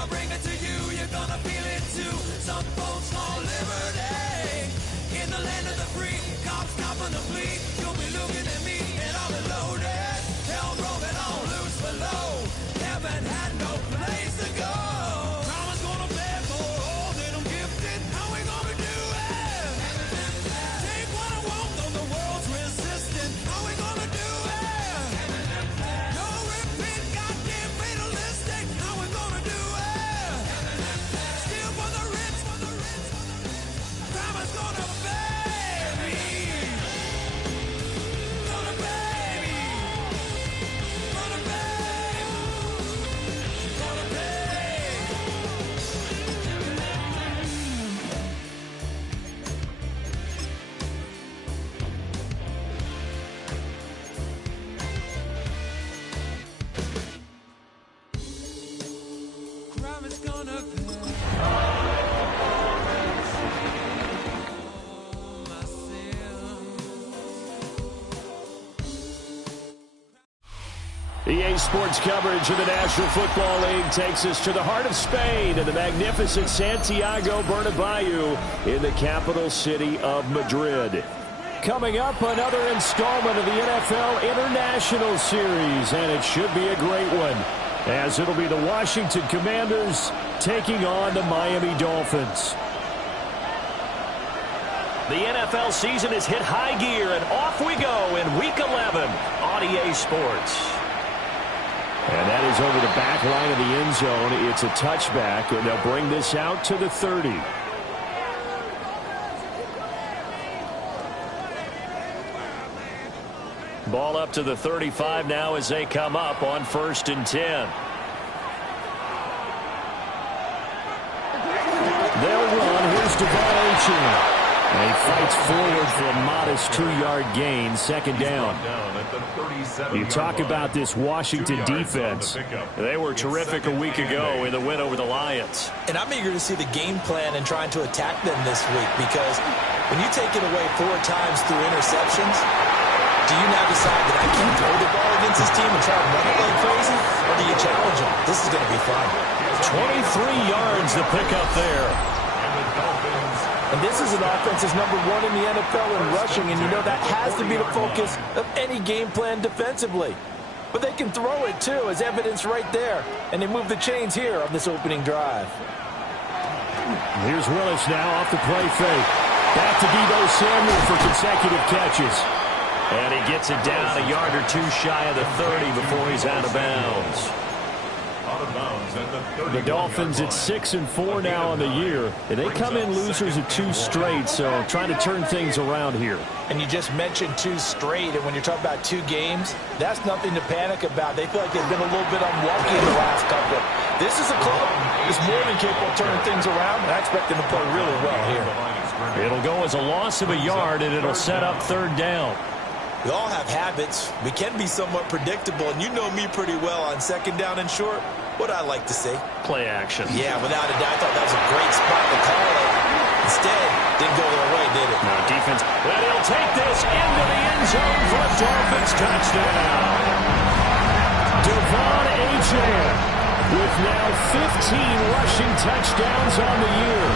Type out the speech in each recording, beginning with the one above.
I'ma bring it to you, you're gonna feel it too. Some folks call liberty. In the land of the free, cops copping the fleet. You'll be looking at me and I'll be loaded. Hell broken on loose below. Heaven had no place to go. Karma's gonna pay for all that I'm gifted. How we gonna do it? Take what I want, though the world's resistant. How we gonna do it? No repeat, goddamn fatalistic. How we gonna do it? Steal for the rich, for the rich, for the rich. Karma's gonna pay me. Gonna pay me. Gonna pay. Gonna pay. Crime is gonna pay. All my sins. EA Sports coverage of the National Football League takes us to the heart of Spain and the magnificent Santiago Bernabeu in the capital city of Madrid. Coming up, another installment of the NFL International Series, and it should be a great one, as it'll be the Washington Commanders taking on the Miami Dolphins. The NFL season has hit high gear, and off we go in Week 11 on EA Sports. And that is over the back line of the end zone. It's a touchback, and they'll bring this out to the 30. Ball up to the 35 now as they come up on 1st and 10. They'll run. Here's Devon. And he fights forward for a modest 2-yard gain, 2nd down. You talk about this Washington defense. They were terrific a week ago in the win over the Lions. And I'm eager to see the game plan and trying to attack them this week, because when you take it away 4 times through interceptions, do you now decide that I can't throw the ball against this team and try to run it like crazy? Or do you challenge them? This is going to be fun. 23 yards to pick up there. And this is an offense that's #1 in the NFL in rushing, and you know that has to be the focus of any game plan defensively. But they can throw it, too, as evidence right there. And they move the chains here on this opening drive. Here's Willis now off the play fake. Back to Deebo Samuel for consecutive catches. And he gets it down a yard or 2 shy of the 30 before he's out of bounds. The Dolphins at 6-4 now on the year. And they come in losers of 2 straight, so trying to turn things around here. And you just mentioned 2 straight, and when you're talking about 2 games, that's nothing to panic about. They feel like they've been a little bit unlucky in the last couple. This is a club that's more than capable of turning things around, and I expect them to play really well here. It'll go as a loss of a yard, and it'll set up 3rd down. We all have habits. We can be somewhat predictable, and you know me pretty well on 2nd down and short. What I like to say? Play action. Yeah, without a doubt. I thought that was a great spot to call it. Instead, didn't go their way, did it? No, defense. But he'll take this into the end zone for a Dolphins touchdown. Devon Achane with now 15 rushing touchdowns on the year.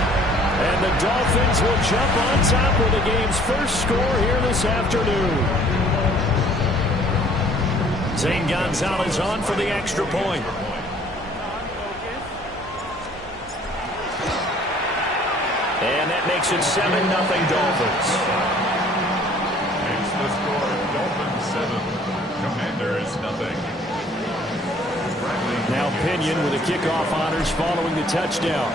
And the Dolphins will jump on top with the game's first score here this afternoon. Zane Gonzalez on for the extra point. And that makes it 7-0 Dolphins. Makes the score Dolphins 7, Commanders 0. Now Pinion with the kickoff honors following the touchdown.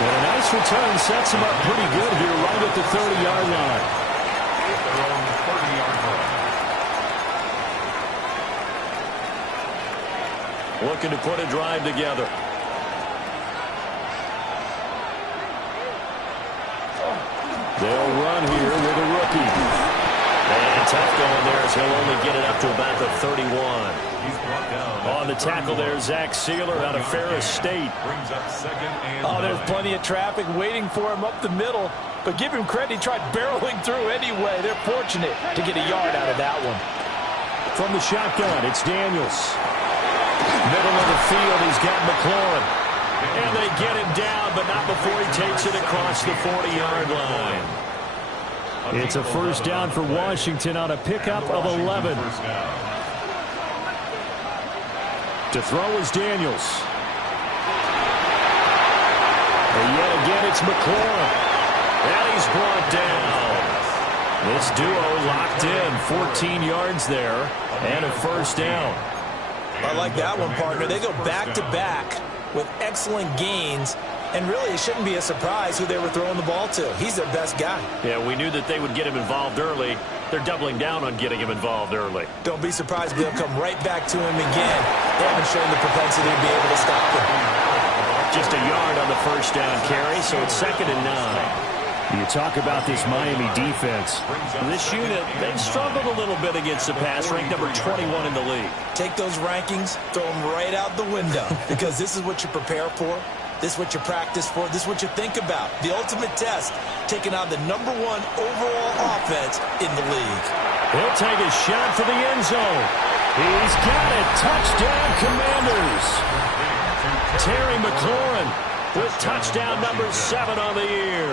And a nice return sets him up pretty good here right at the 30-yard line. At their own 30-yard line. Looking to put a drive together. They'll run here with a rookie. And tough going there as he'll only get it up to about the 31. He's brought down On the tackle there, Zach Sealer out of Ferris State. Brings up second and Oh, there's 9. plenty of traffic waiting for him up the middle. But give him credit, he tried barreling through anyway. They're fortunate to get a yard out of that one. From the shotgun, it's Daniels. Middle of the field, he's got McLaurin. And they get him down, but not before he takes it across the 40-yard line. It's a first down for Washington on a pickup of 11. To throw is Daniels. And yet again, it's McLaurin. And he's brought down. This duo locked in, 14 yards there, and a first down. I like that one, partner. They go back-to-back with excellent gains, and really it shouldn't be a surprise who they were throwing the ball to. He's their best guy. Yeah, we knew that they would get him involved early. They're doubling down on getting him involved early. Don't be surprised if they'll come right back to him again. They haven't shown the propensity to be able to stop him. Just a yard on the first down carry, so it's 2nd and 9. You talk about this Miami defense. This unit, they've struggled a little bit against the pass, ranked number 21 in the league. Take those rankings, throw them right out the window, because this is what you prepare for. This is what you practice for. This is what you think about. The ultimate test, taking on the #1 overall offense in the league. He'll take a shot for the end zone. He's got it. Touchdown, Commanders. Terry McLaurin with touchdown number 7 on the year.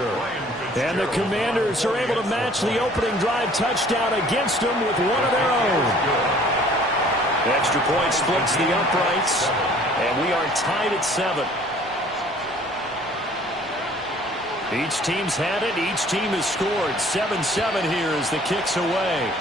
And the Commanders are able to match the opening drive touchdown against them with one of their own. Extra point splits the uprights, and we are tied at 7. Each team's had it. Each team has scored. 7-7 here as the kick's away.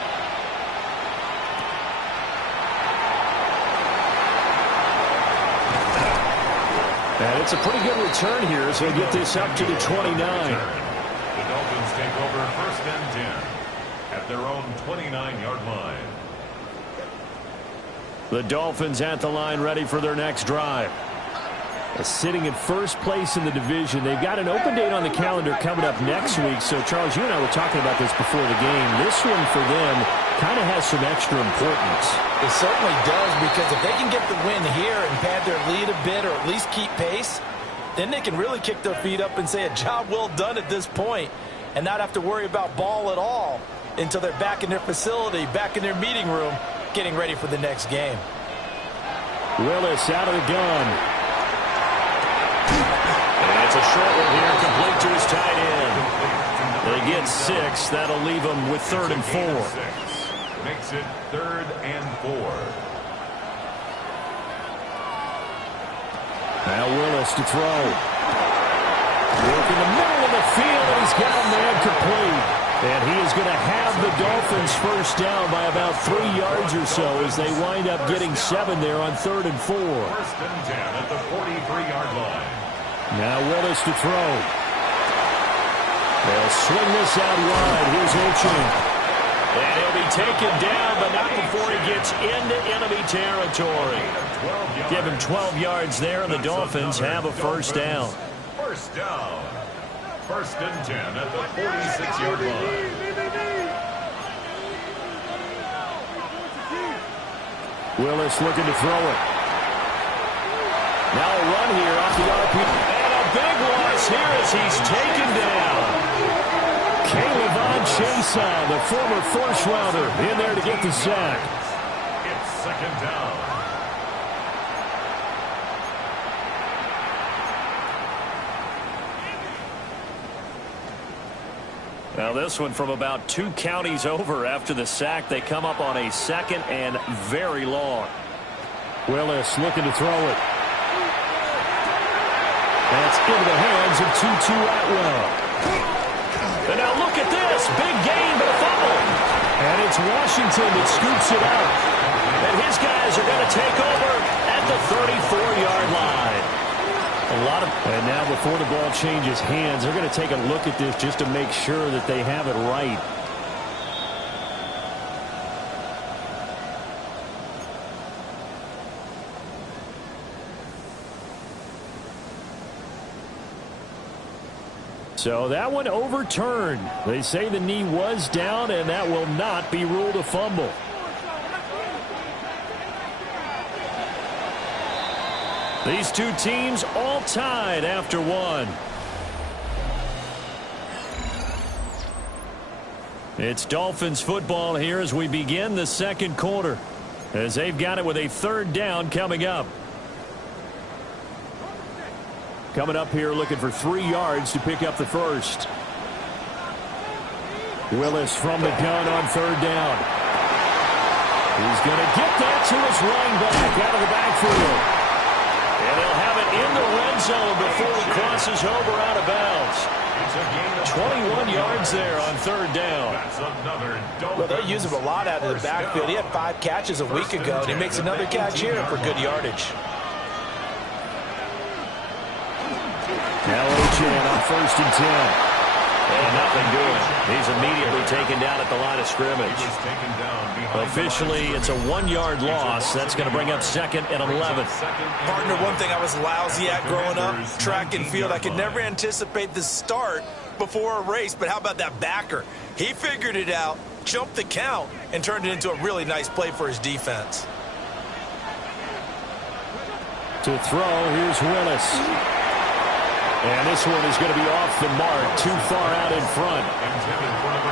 And it's a pretty good return here, so we'll get this up to the 29. The Dolphins take over 1st and 10 at their own 29-yard line. The Dolphins at the line, ready for their next drive. Sitting in first place in the division. They've got an open date on the calendar coming up next week. So, Charles, you and I were talking about this before the game. This one for them kind of has some extra importance. It certainly does, because if they can get the win here and pad their lead a bit, or at least keep pace, then they can really kick their feet up and say a job well done at this point, and not have to worry about ball at all until they're back in their facility, back in their meeting room, getting ready for the next game. Willis out of the gun. And it's a short one here, complete to his tight end. They get 6. That'll leave them with 3rd and 4. Makes it 3rd and 4. Now Willis to throw. Work in the middle of the field, and he's got a man complete. And he is going to have the Dolphins first down by about 3 yards or so as they wind up getting 7 there on 3rd and 4. 1st and 10 at the 43-yard line. Now Willis to throw. They'll swing this out wide. Here's Ochin. And he'll be taken down, but not before he gets into enemy territory. Give him 12 yards there, and the Dolphins have a first down. First down. 1st and 10 at the 46-yard line. Willis looking to throw it. Now a run here off the RP. And a big loss here as he's taken down. Caleb Chesa, the former first-rounder, in there to get the sack. It's 2nd down. Now this one from about 2 counties over after the sack. They come up on a 2nd and very long. Willis looking to throw it. That's into the hands of Tutu Atwell. And now look at this. Big gain, but a fumble. And it's Washington that scoops it up. And his guys are going to take over at the 34-yard line. And now before the ball changes hands, they're going to take a look at this just to make sure that they have it right. So that one overturned. They say the knee was down, and that will not be ruled a fumble. These two teams all tied after one. It's Dolphins football here as we begin the second quarter, as they've got it with a third down coming up. Coming up here looking for 3 yards to pick up the first. Willis from the gun on third down. He's going to get that to his running back out of the backfield. And he'll have it in the red zone before he crosses over out of bounds. 21 yards there on third down. Well, they use him a lot out of the backfield. He had 5 catches a week ago, and he makes another catch here for good yardage. Now Ochan on first and 10. And nothing doing. He's immediately taken down at the line of scrimmage. Officially, it's a 1-yard loss. That's going to bring up second and 11. Partner, one thing I was lousy at growing up, track and field. I could never anticipate the start before a race, but how about that backer? He figured it out, jumped the count, and turned it into a really nice play for his defense. To throw, here's Willis. And this one is going to be off the mark, too far out in front.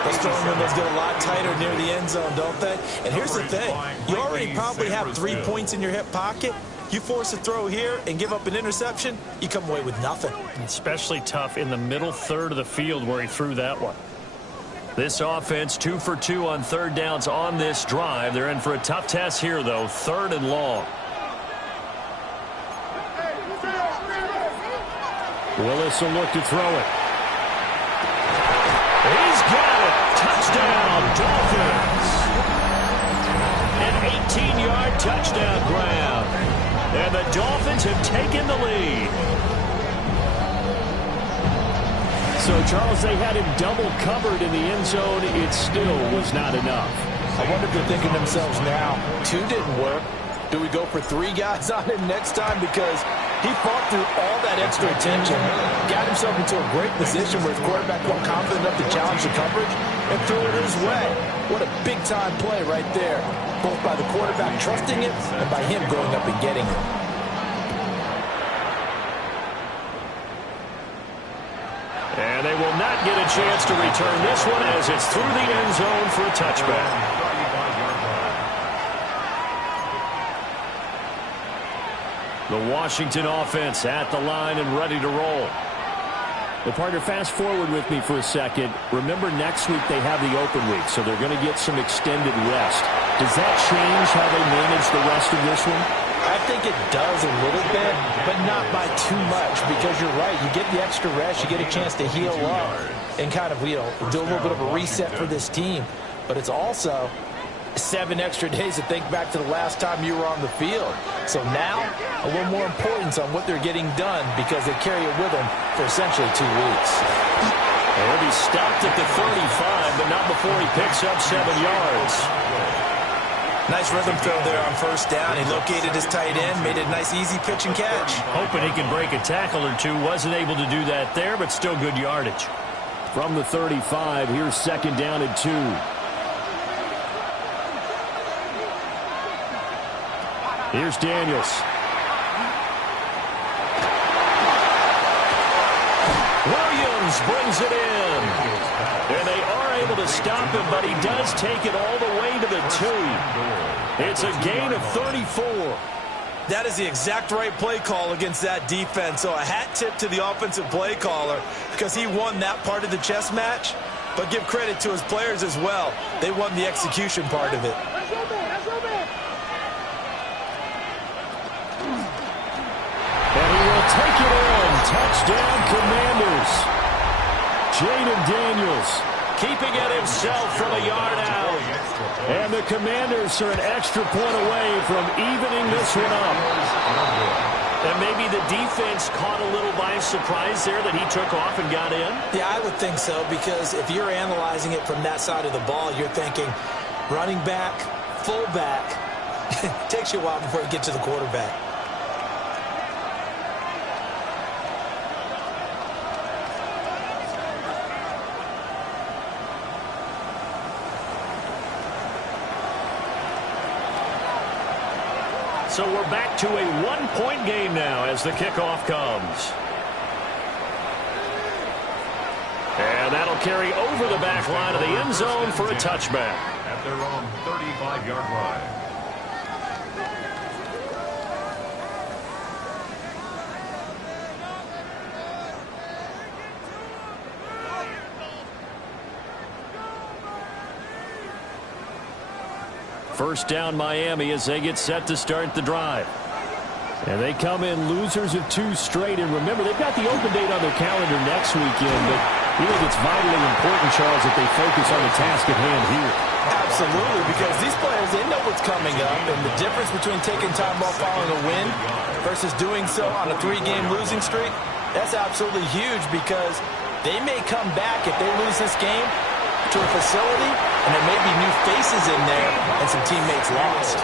Those throwing windows get a lot tighter near the end zone, don't they? And here's the thing. You already probably have 3 points in your hip pocket. You force a throw here and give up an interception, you come away with nothing. Especially tough in the middle third of the field where he threw that one. This offense 2 for 2 on third downs on this drive. They're in for a tough test here, though, third and long. Willis will look to throw it. He's got it. Touchdown, Dolphins. An 18-yard touchdown grab. And the Dolphins have taken the lead. So, Charles, they had him double covered in the end zone. It still was not enough. I wonder if they're thinking to themselves now, 2 didn't work. Do we go for 3 guys on him next time? Because he fought through all that extra attention, got himself into a great position where his quarterback felt confident enough to challenge the coverage and threw it his way. What a big-time play right there, both by the quarterback trusting it and by him going up and getting it. And they will not get a chance to return this one as it's through the end zone for a touchback. The Washington offense at the line and ready to roll. The partner, fast forward with me for a second. Remember, next week they have the open week, so they're going to get some extended rest. Does that change how they manage the rest of this one? I think it does a little bit, but not by too much, because you're right. You get the extra rest, you get a chance to heal up and kind of, do a little bit of a reset for this team. But it's also 7 extra days to think back to the last time you were on the field. So now, a little more importance on what they're getting done because they carry it with them for essentially 2 weeks. He'll be stopped at the 35, but not before he picks up 7 yards. Nice rhythm throw there on first down. He located his tight end, made it a nice easy pitch and catch. Hoping he can break a tackle or two. Wasn't able to do that there, but still good yardage. From the 35, here's second down and 2. Here's Daniels. Williams brings it in. And they are able to stop him, but he does take it all the way to the 2. It's a gain of 34. That is the exact right play call against that defense. So a hat tip to the offensive play caller because he won that part of the chess match. But give credit to his players as well. They won the execution part of it. Take it in. Touchdown, Commanders. Jaden Daniels keeping it himself from a yard out. And the Commanders are an extra point away from evening this one up. And maybe the defense caught a little by surprise there that he took off and got in? Yeah, I would think so, because if you're analyzing it from that side of the ball, you're thinking running back, fullback. It takes you a while before you get to the quarterback. So we're back to a one-point game now as the kickoff comes. And that'll carry over the back line of the end zone for a touchback. At their own 35-yard line. First down Miami as they get set to start the drive. And they come in losers of 2 straight. And remember, they've got the open date on their calendar next weekend. But we think it's vitally important, Charles, that they focus on the task at hand here. Absolutely, because these players, they know what's coming up. And the difference between taking time off following a win versus doing so on a 3-game losing streak, that's absolutely huge because they may come back if they lose this game to a facility, and there may be new faces in there and some teammates lost.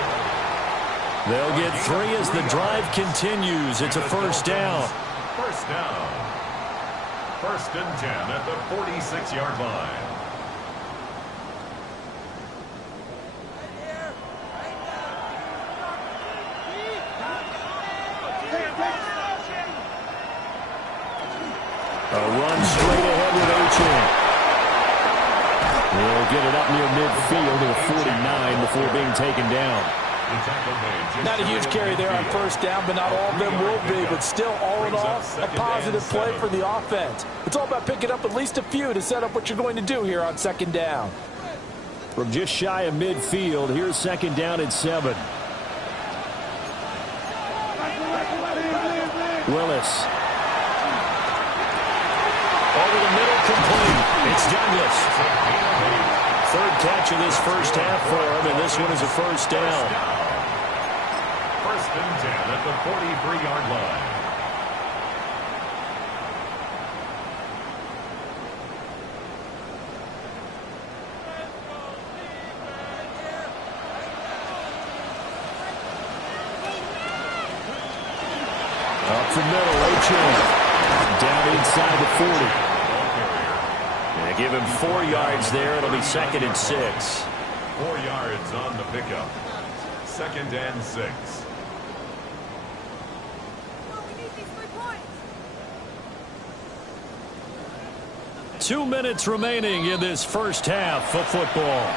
They'll get 3 as the drive continues. It's a first down. First down. 1st and 10 at the 46-yard line. A run straight ahead with Achan. He'll get it up near midfield to the 49 before being taken down. Not a huge carry there on first down, but not all of them will be. But still, all in all, a positive play for the offense. It's all about picking up at least a few to set up what you're going to do here on 2nd down. From just shy of midfield, here's 2nd down and 7. Willis. Over the middle, complete. It's Douglas. 3rd catch of this first half for him, and this one is a first down. 1st and 10 at the 43-yard line. Up the middle, Achan. Down inside the 40. They give him 4 yards there. It'll be 2nd and 6. 4 yards on the pickup. 2nd and 6. We need these 3 points. 2 minutes remaining in this first half of football.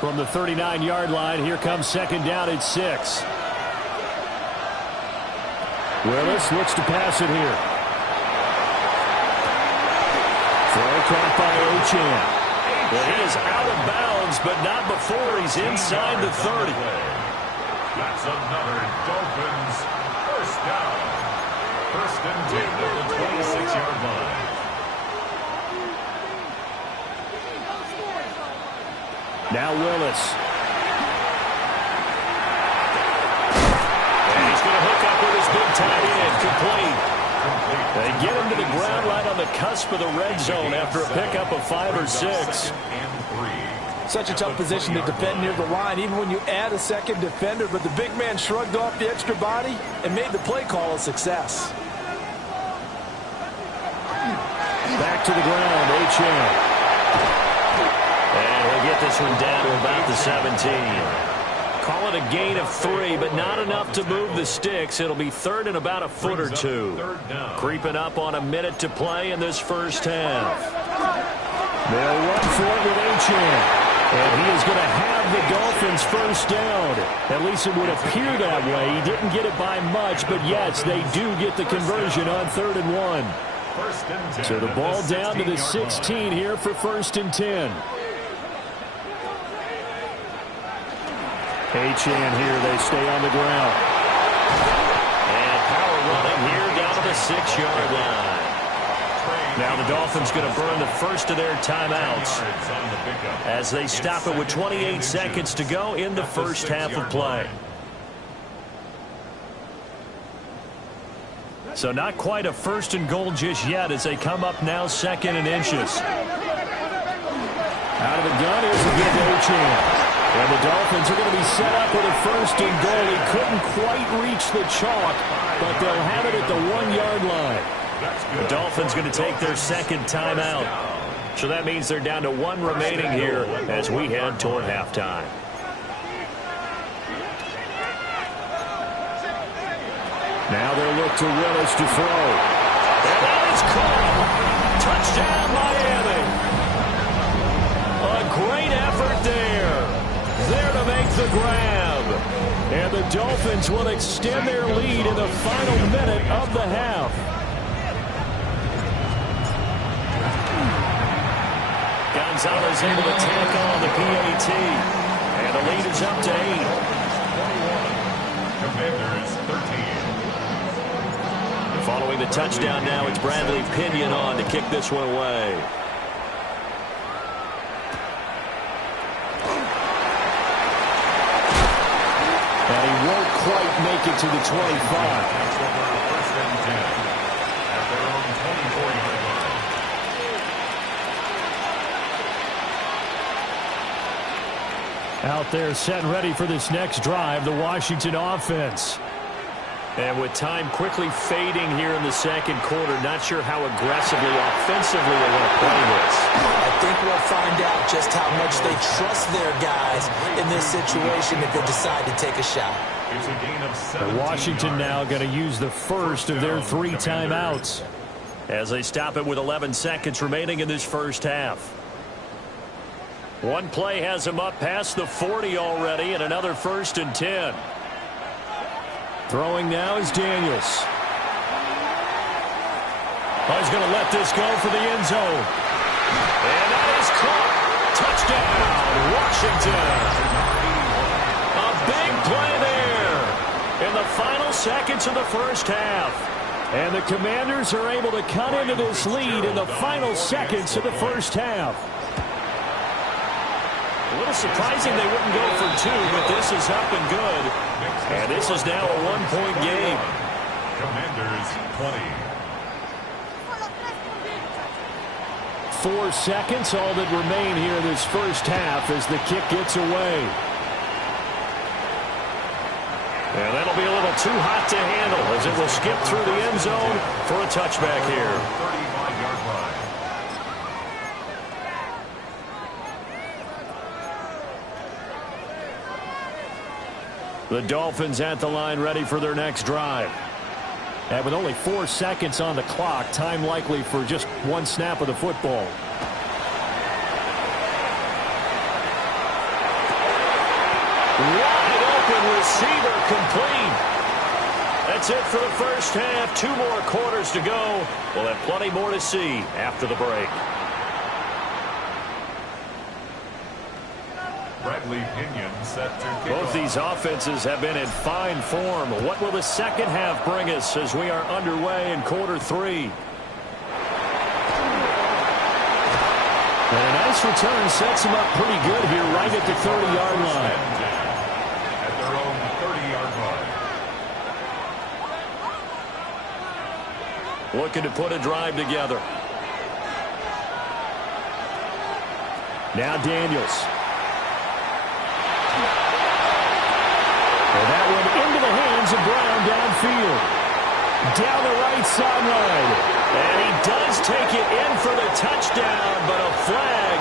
From the 39-yard line, here comes 2nd down and 6. Willis looks to pass it here. Throw caught by Achan. Well, he is out of bounds, but not before he's inside the 30. That's another Dolphins first down. 1st and 10 at the 26-yard line. Now Willis. And he's going to hook up with his big tight end. Complete. They get him to the ground right on the cusp of the red zone after a pickup of 5 or 6. Such a tough position to defend near the line, even when you add a 2nd defender. But the big man shrugged off the extra body and made the play call a success. Back to the ground, Achan. And he'll get this one down to about the 17. Call it a gain of 3, but not enough to move the sticks. It'll be 3rd and about a foot or 2. Creeping up on a minute to play in this first half. They'll run for it with Achan. And he is going to have the Dolphins first down. At least it would appear that way. He didn't get it by much, but yes, they do get the conversion on 3rd and 1. So the ball down to the 16 here for 1st and 10. Achan here, they stay on the ground. And power running here down to the 6-yard line. Now the Dolphins going to burn the first of their timeouts as they stop it with 28 seconds to go in the first half of play. So not quite a 1st and goal just yet as they come up now 2nd and inches. Out of the gun, here's a good Achan. And the Dolphins are going to be set up with a 1st and goal. He couldn't quite reach the chalk, but they'll have it at the 1-yard line. The Dolphins going to take their 2nd timeout. So that means they're down to 1 remaining here as we head toward halftime. Now they'll look to Willis to throw. And that is caught. Touchdown, Miami. A great effort there. There to make the grab. And the Dolphins will extend their lead in the final minute of the half. Gonzalez able to tack on the PAT. And the lead is up to 8. 21. Commanders 13. Following the touchdown now, it's Bradley Pinion on to kick this one away. And he won't quite make it to the 25. First and 10 at their own 24-yard line. Out there set and ready for this next drive, the Washington offense. And with time quickly fading here in the second quarter, not sure how aggressively, offensively they want to play this. I think we'll find out just how much they trust their guys in this situation if they decide to take a shot. It's a gain of 17 Washington yards. now going to use the first of their 3 timeouts as they stop it with 11 seconds remaining in this first half. One play has him up past the 40 already, and another 1st and 10. Throwing now is Daniels. Oh, he's going to let this go for the end zone. And that is caught. Touchdown, Washington. A big play there in the final seconds of the first half. And the Commanders are able to cut into this lead in the final seconds of the first half. A little surprising they wouldn't go for 2, but this is up and good. And this is now a 1-point game. Commanders 20. 4 seconds, all that remain here in this first half as the kick gets away. And that'll be a little too hot to handle as it will skip through the end zone for a touchback here. 35-yard line. The Dolphins at the line ready for their next drive. And with only 4 seconds on the clock, time likely for just 1 snap of the football. Wide open receiver complete. That's it for the first half. 2 more quarters to go. We'll have plenty more to see after the break. Bradley Pinion set to kick Both off. these offenses have been in fine form. What will the second half bring us as we are underway in quarter 3? And a nice return sets him up pretty good here right at the 30-yard line. At their own 30-yard line. Looking to put a drive together. Now Daniels. And that one into the hands of Brown downfield. Down the right sideline. And he does take it in for the touchdown, but a flag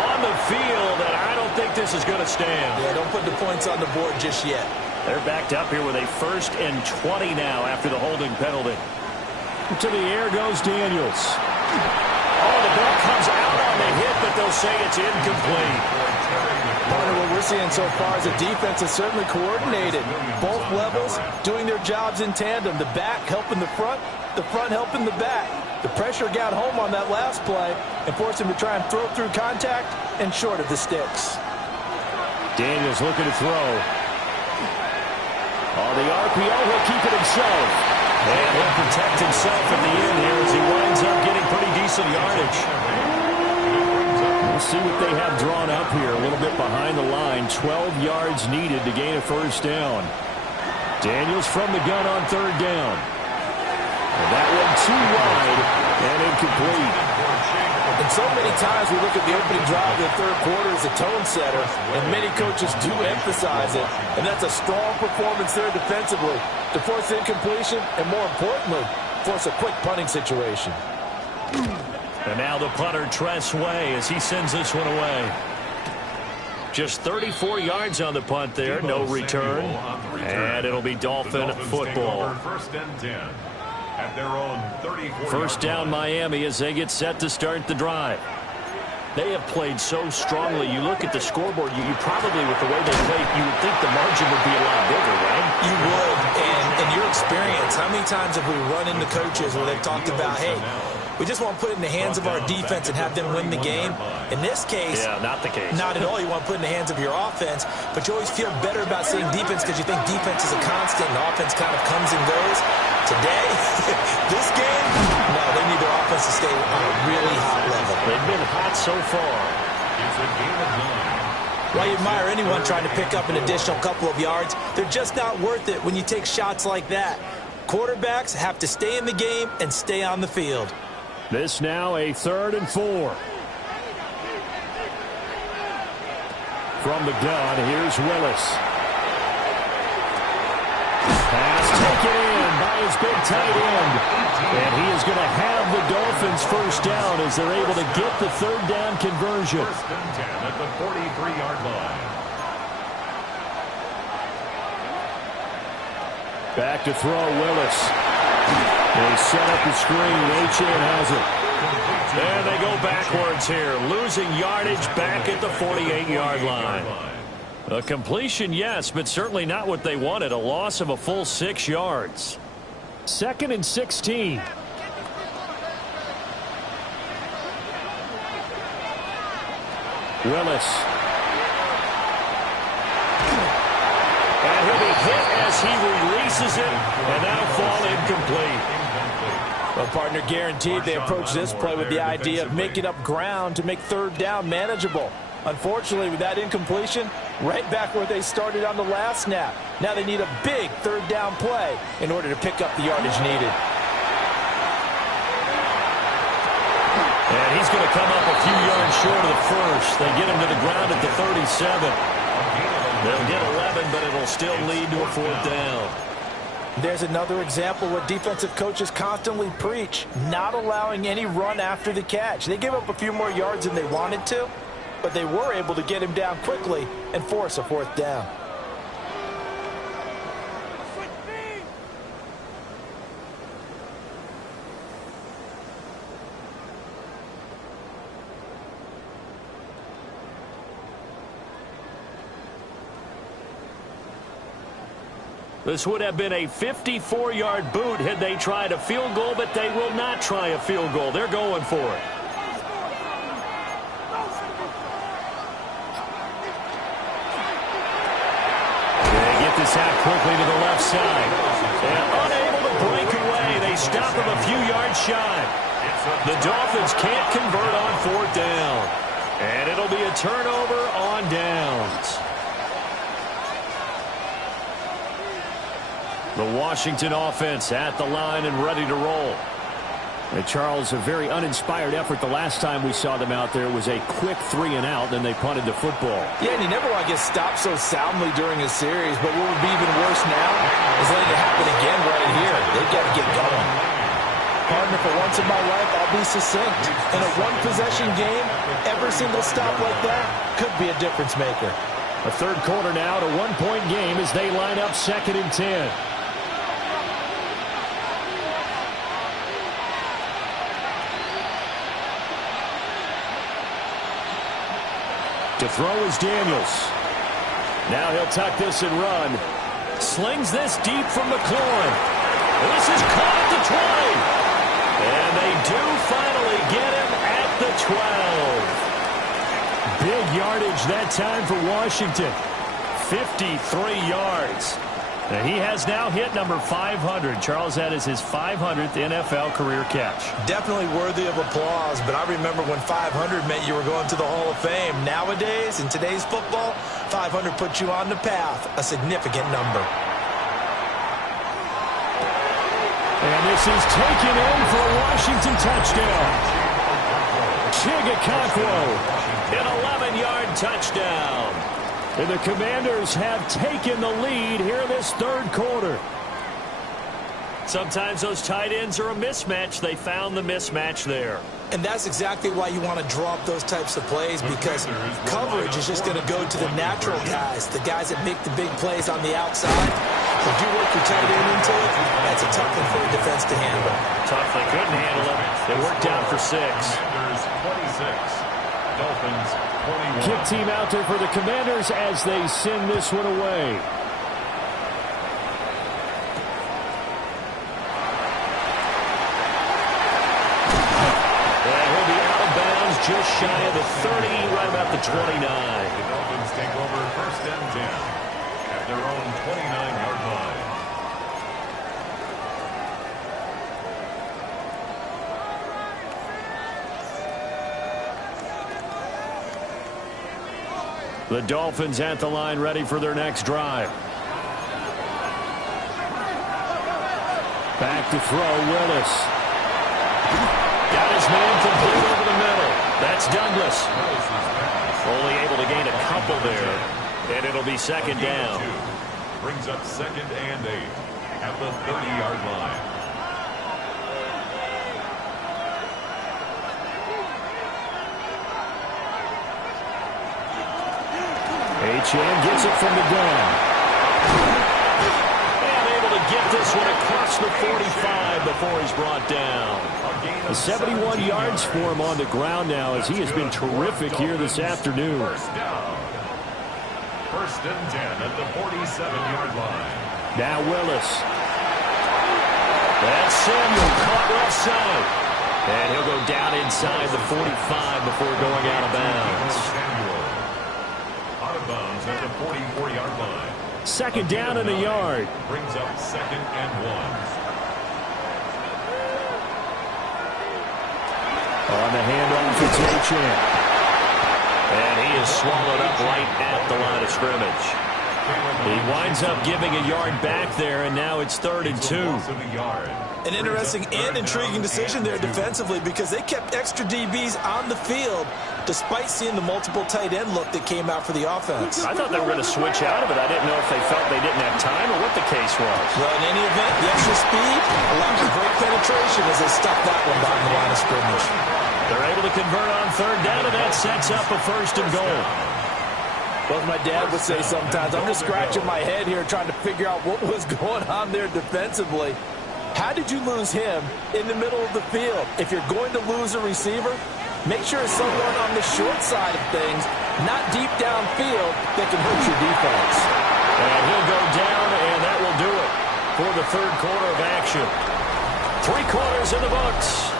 on the field, and I don't think this is going to stand. Yeah, don't put the points on the board just yet. They're backed up here with a 1st and 20 now after the holding penalty. To the air goes Daniels. Oh, the ball comes out on the hit, but they'll say it's incomplete. Partner, what we're seeing so far is the defense is certainly coordinated. Both levels doing their jobs in tandem. The back helping the front helping the back. The pressure got home on that last play and forced him to try and throw through contact and short of the sticks. Daniels looking to throw. On the RPO, he'll keep it himself. And he'll protect himself at the end here as he winds up getting pretty decent yardage. We'll see what they have drawn up here. A little bit behind the line. 12 yards needed to gain a 1st down. Daniels from the gun on 3rd down. And that one too wide and incomplete. And so many times we look at the opening drive of the 3rd quarter as a tone setter, and many coaches do emphasize it. And that's a strong performance there defensively to force incompletion and, more importantly, force a quick punting situation. And now the punter, Tress Way, as he sends this one away. Just 34 yards on the punt there, no return. And it'll it'll be Dolphin football. First and 10 at their own 34. First down Miami as they get set to start the drive. They have played so strongly. You look at the scoreboard, you probably, with the way they played, you would think the margin would be a lot bigger, right? You would, and in your experience, how many times have we run into coaches where they've talked about, hey, we just want to put it in the hands of our defense and have them win the game? In this case, yeah, not the case. Not at all. You want to put it in the hands of your offense, but you always feel better about seeing defense because you think defense is a constant and offense kind of comes and goes. Today, this game, no, they need their offense to stay on a really hot level. They've been hot so far. It's a game of 9. While you admire anyone trying to pick up an additional couple of yards, they're just not worth it when you take shots like that. Quarterbacks have to stay in the game and stay on the field. This now a 3rd and 4. From the gun, here's Willis. Pass taken in by his big tight end. And he is going to have the Dolphins first down as they're able to get the 3rd down conversion. First and 10 at the 43-yard line. Back to throw, Willis. They set up the screen. Achane has it. And they go backwards here, losing yardage back at the 48-yard line. A completion, yes, but certainly not what they wanted. A loss of a full 6 yards. 2nd and 16. Willis. And he'll be hit as he releases it, and now fall incomplete. Well, partner, guaranteed they approach this play with the idea of making up ground to make 3rd down manageable. Unfortunately, with that incompletion, right back where they started on the last snap. Now they need a big 3rd down play in order to pick up the yardage needed. And he's going to come up a few yards short of the first. They get him to the ground at the 37. They'll get 11, but it'll still lead to a 4th down. There's another example where defensive coaches constantly preach, not allowing any run after the catch. They gave up a few more yards than they wanted to, but they were able to get him down quickly and force a 4th down. This would have been a 54-yard boot had they tried a field goal, but they will not try a field goal. They're going for it. They get this out quickly to the left side. And unable to break away. They stop him a few yards shy. The Dolphins can't convert on 4th down. And it'll be a turnover on downs. The Washington offense at the line and ready to roll. And Charles, a very uninspired effort the last time we saw them out there. It was a quick 3 and out, then they punted the football. Yeah, and you never want to get stopped so soundly during a series, but what would be even worse now is letting it happen again right here. They've got to get going. Partner, for once in my life, I'll be succinct. In a one-possession game, every single stop like that could be a difference maker. A 3rd quarter now, to 1-point game as they line up 2nd and 10. To throw is Daniels. Now he'll tuck this and run. Slings this deep from McLaurin. This is caught at the 20. And they do finally get him at the 12. Big yardage that time for Washington. 53 yards. And he has now hit number 500. Charles, that is his 500th NFL career catch. Definitely worthy of applause, but I remember when 500 meant you were going to the Hall of Fame. Nowadays, in today's football, 500 puts you on the path, a significant number. And this is taken in for a Washington touchdown. Chigakonkwo, an 11-yard touchdown. And the Commanders have taken the lead here this 3rd quarter. Sometimes those tight ends are a mismatch. They found the mismatch there. And that's exactly why you want to draw up those types of plays, because coverage is just going to go to the natural guys, the guys that make the big plays on the outside. Would you work your tight end into it? That's a tough one for a defense to handle. Tough, they couldn't handle it. They worked out for 6. Commanders 26. Dolphins 21. Kick team out there for the Commanders as they send this one away. And he'll be out of bounds just shy of the 30, right about the 29. The Dolphins take over 1st and 10 at their own 29-yard line. The Dolphins at the line ready for their next drive. Back to throw, Willis. Got his man complete over the middle. That's Douglas. Only able to gain a couple there. And it'll be 2nd down. Brings up 2nd and 8 at the 30-yard line. H.M. gets it from the gun. And able to get this one across the 45 before he's brought down. 71 yards for him on the ground now as he has been terrific here this afternoon. 1st down. 1st and 10 at the 47-yard line. Now Willis. That's Samuel caught left side. And he'll go down inside the 45 before going out of bounds. Out of bounds at the 44-yard line. 2nd down and a yard. Brings up 2nd and 1. On the handoff, it's H.M. And he is swallowed up right at the line of scrimmage. He winds up giving a yard back there, and now it's 3rd and 2. An interesting and intriguing decision there defensively because they kept extra DBs on the field despite seeing the multiple tight end look that came out for the offense. I thought they were going to switch out of it. I didn't know if they felt they didn't have time or what the case was. Well, in any event, the extra speed allowed for great penetration as they stuck that one behind the line of scrimmage. They're able to convert on 3rd down, and that sets up a 1st and goal. Well, as my dad would say sometimes, I'm just scratching my head here trying to figure out what was going on there defensively. How did you lose him in the middle of the field? If you're going to lose a receiver, make sure it's someone on the short side of things, not deep downfield, that can hurt your defense. And he'll go down, and that will do it for the 3rd quarter of action. 3 quarters in the books.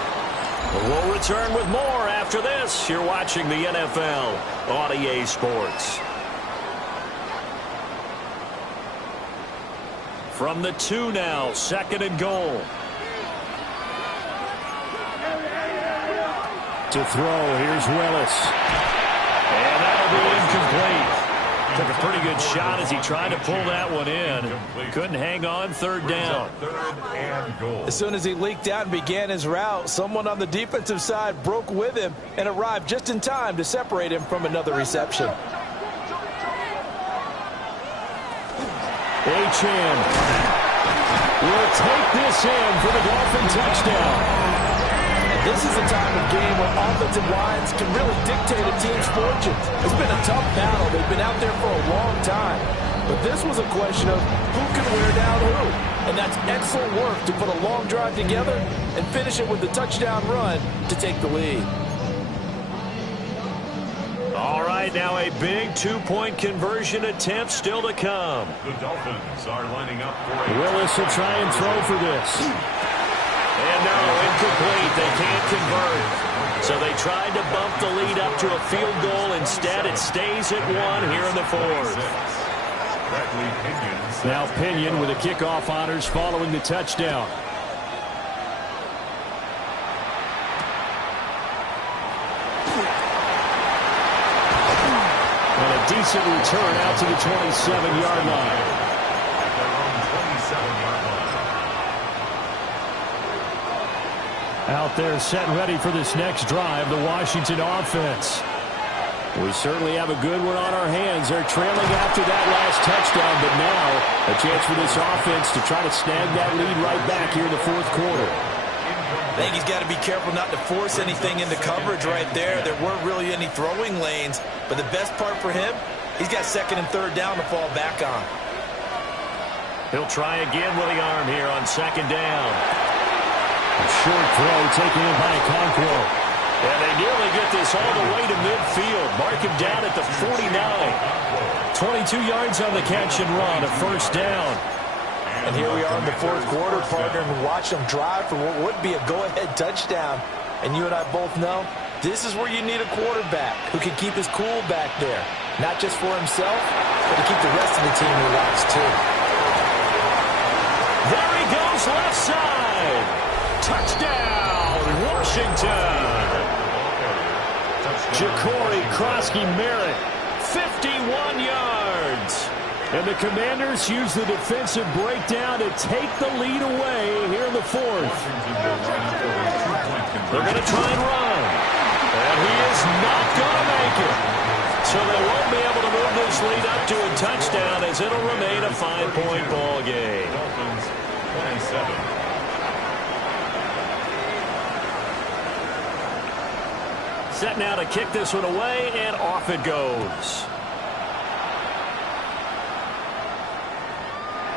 We'll return with more after this. You're watching the NFL on EA Sports. From the 2 now, 2nd and goal. To throw, here's Willis. And that'll be incomplete. Took a pretty good shot as he tried to pull that one in. Couldn't hang on, 3rd down. 3rd and goal. As soon as he leaked out and began his route, someone on the defensive side broke with him and arrived just in time to separate him from another reception. H.M. will take this in for the Dolphin touchdown. This is a time of game where offensive lines can really dictate a team's fortunes. It's been a tough battle. They've been out there for a long time. But this was a question of who can wear down who. And that's excellent work to put a long drive together and finish it with the touchdown run to take the lead. All right, now a big 2-point conversion attempt still to come. The Dolphins are lining up for a... Willis will try and throw for this. And no, incomplete. They can't convert. So they tried to bump the lead up to a field goal. Instead, it stays at 1 here in the 4th. Now Pinion with the kickoff honors following the touchdown. And a decent return out to the 27-yard line. At their own 27-yard line. Out there set ready for this next drive, the Washington offense. We certainly have a good one on our hands. They're trailing after that last touchdown, but now a chance for this offense to try to snag that lead right back here in the 4th quarter. I think he's got to be careful not to force anything into coverage right there. There weren't really any throwing lanes, but the best part for him, he's got 2nd and 3rd down to fall back on. He'll try again with the arm here on second down. A short throw taken in by Okonkwo. And they nearly get this all the way to midfield. Mark him down at the 49. 22 yards on the catch and run, a first down. And here we are in the fourth quarter, partner, and watch them drive for what would be a go-ahead touchdown. And you and I both know this is where you need a quarterback who can keep his cool back there. Not just for himself, but to keep the rest of the team relaxed too. There he goes, left side. Touchdown, Washington. Ja'Cory Krosky-Merritt, 51 yards. And the Commanders use the defensive breakdown to take the lead away here in the fourth. They're going to try and run. And he is not going to make it. So they won't be able to move this lead up to a touchdown as it'll remain a 5-point ball game. Dolphins 27. Set now to kick this one away, and off it goes.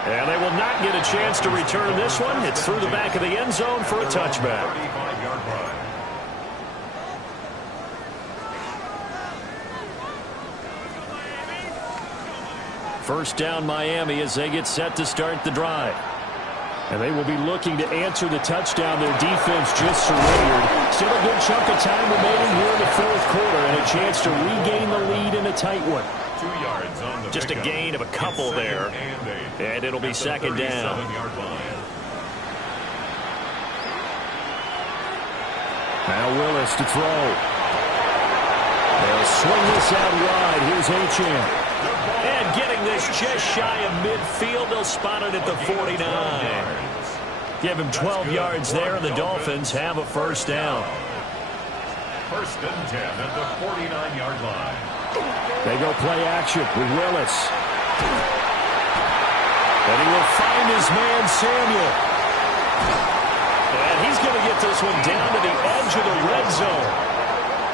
And they will not get a chance to return this one. It's through the back of the end zone for a touchback. 35-yard line. First down Miami as they get set to start the drive. And they will be looking to answer the touchdown. Their defense just surrendered. Still a good chunk of time remaining here in the fourth quarter and a chance to regain the lead in a tight one. 2 yards on the Just a gain of a couple there. And it'll be second down. Now Willis to throw. They'll swing this out wide. Here's Achane. And getting this just shy of midfield. They'll spot it at the 49. Give him 12 yards there, and the Dolphins have a first down. First and 10 at the 49-yard line. They go play action with Willis. And he will find his man, Samuel. And he's going to get this one down to the edge of the red zone.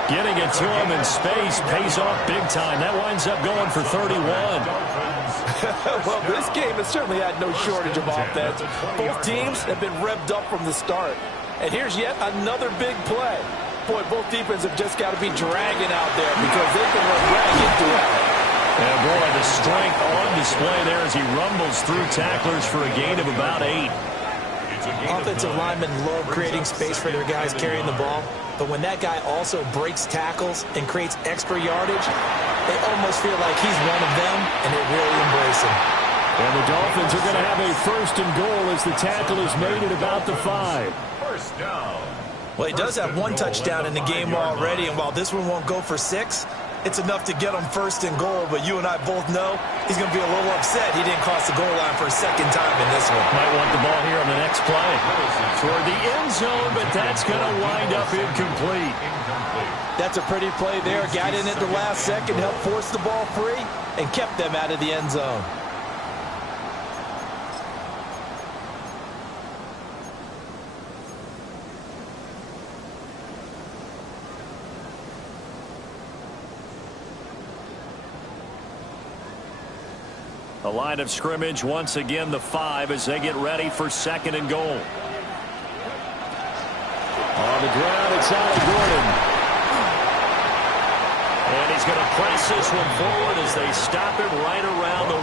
Getting it to him in space pays off big time. That winds up going for 31. Well, this game has certainly had no shortage of offense. Both teams have been revved up from the start. And here's yet another big play. Boy, both defenses have just got to be dragging out there because they can run right into it. And boy, the strength on display there as he rumbles through tacklers for a gain of about 8. Offensive linemen love creating space for their guys carrying the ball. But when that guy also breaks tackles and creates extra yardage, they almost feel like he's one of them, and they really embrace him. And the Dolphins are going to have a first and goal as the tackle is made at about the 5. First down. Well, he does have one touchdown in the game already, and while this one won't go for 6, it's enough to get him first and goal. But you and I both know he's going to be a little upset he didn't cross the goal line for a second time in this one. Might want the ball here on the next play. Toward the end zone, but that's going to wind up incomplete. That's a pretty play there. Got in at the last second, helped force the ball free, and kept them out of the end zone. The line of scrimmage, once again, the 5 as they get ready for second and goal. On the ground, it's Allen Gordon. And he's going to press this one forward as they stop it right around the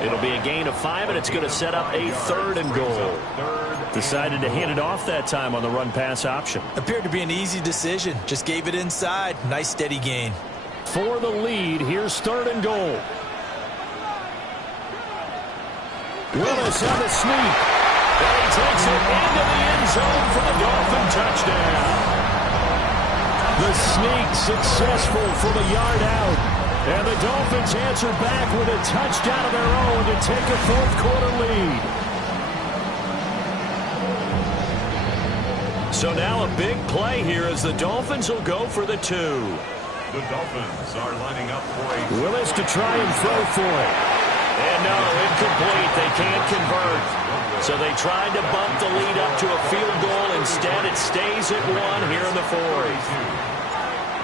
1. It'll be a gain of 5, and it's going to set up a third and goal. Decided to hand it off that time on the run-pass option. Appeared to be an easy decision. Just gave it inside. Nice, steady gain. For the lead, here's third and goal. Willis on the sneak. And he takes it into the end zone for the Dolphin touchdown. The sneak successful from a yard out. And the Dolphins answer back with a touchdown of their own to take a fourth quarter lead. So now a big play here as the Dolphins will go for the 2. The Dolphins are lining up for a... Willis to try and throw for it. And no, incomplete. They can't convert. So they tried to bump the lead up to a field goal. Instead, it stays at 1 here in the fourth.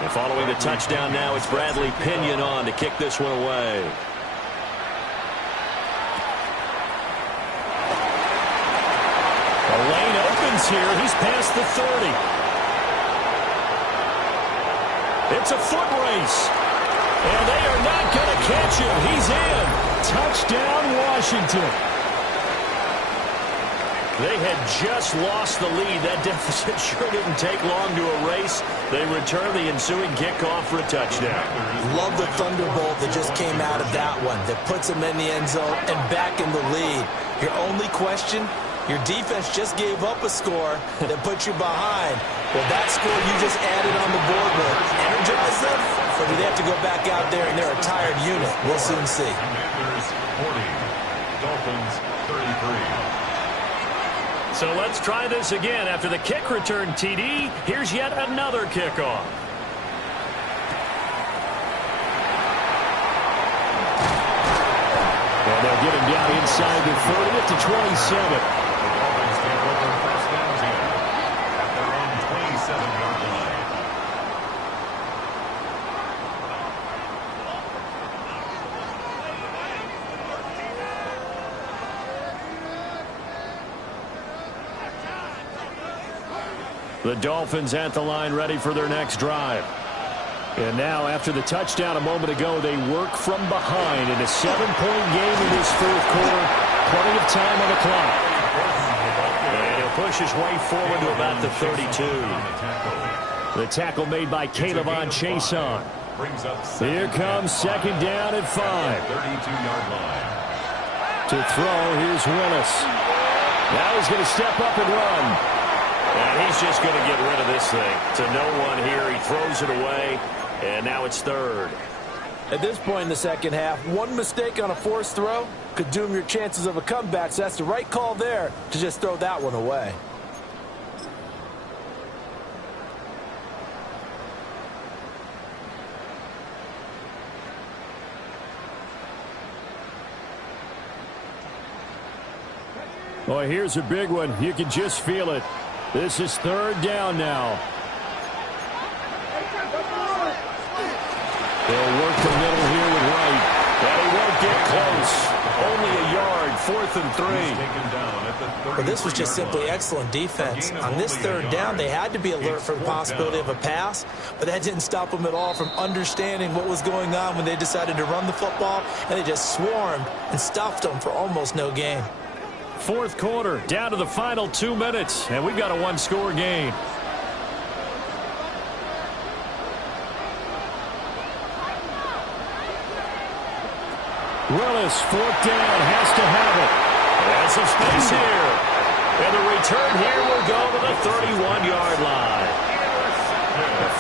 And following the touchdown now, it's Bradley Pinion on to kick this one away. pace here. He's past the 30. It's a foot race. And they are not going to catch him. He's in. Touchdown, Washington. They had just lost the lead. That deficit sure didn't take long to erase. They return the ensuing kickoff for a touchdown. Love the thunderbolt that just came out of that one. That puts them in the end zone and back in the lead. Your only question, your defense just gave up a score that put you behind. Well, that score you just added on the board will energize them, or do they have to go back out there and they're a tired unit? We'll soon see. Commanders 40, Dolphins 33. So let's try this again. After the kick return TD, here's yet another kickoff. And they'll get him down inside the 30 to 27. The Dolphins take over first down here at their own 27-yard line. The Dolphins at the line ready for their next drive. And now, after the touchdown a moment ago, they work from behind in a 7-point game in this fourth quarter. Plenty of time on the clock. And he'll push his way forward to about the 32. The tackle made by Caleb on Chason. Here comes second down at 5. 32-yard line. To throw, here's Willis. Now he's going to step up and run. And he's just going to get rid of this thing. To no one here. He throws it away. And now it's third. At this point in the second half, one mistake on a forced throw could doom your chances of a comeback. So that's the right call there to just throw that one away. Well, here's a big one. You can just feel it. This is third down now. They'll work the middle here with Wright. And he won't get close. Only a yard, 4th and 3. But this was just simply excellent defense. On this third down, they had to be alert for the possibility of a pass, but that didn't stop them at all from understanding what was going on when they decided to run the football, and they just swarmed and stuffed them for almost no gain. Fourth quarter, down to the final 2 minutes, and we've got a one-score game. Willis, fourth down, has to have it. And some space here. And the return here will go to the 31-yard line.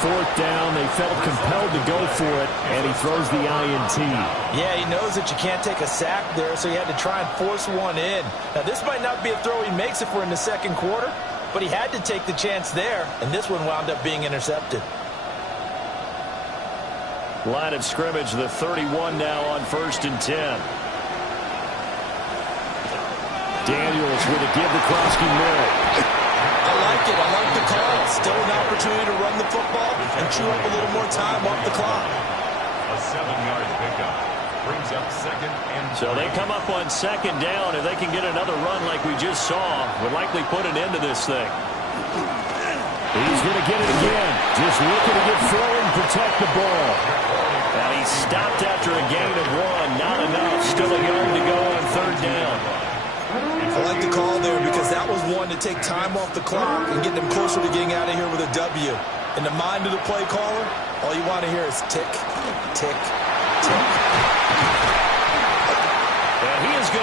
Fourth down, they felt compelled to go for it, and he throws the INT. Yeah, he knows that you can't take a sack there, so he had to try and force one in. Now, this might not be a throw he makes if we're in the second quarter, but he had to take the chance there, and this one wound up being intercepted. Line of scrimmage, the 31 now on 1st and 10. Daniels with a give to Krosky middle. I like it. I like the call. Still an opportunity to run the football and chew up a little more time off the clock. A 7-yard pickup brings up second and 3. So they come up on second down. If they can get another run like we just saw, would likely put an end to this thing. He's going to get it again. Just looking to get forward and protect the ball. And he stopped after a gain of 1. Not enough. Still a yard to go on third down. I like the call there because that was one to take time off the clock and get them closer to getting out of here with a W. In the mind of the play caller, all you want to hear is tick, tick,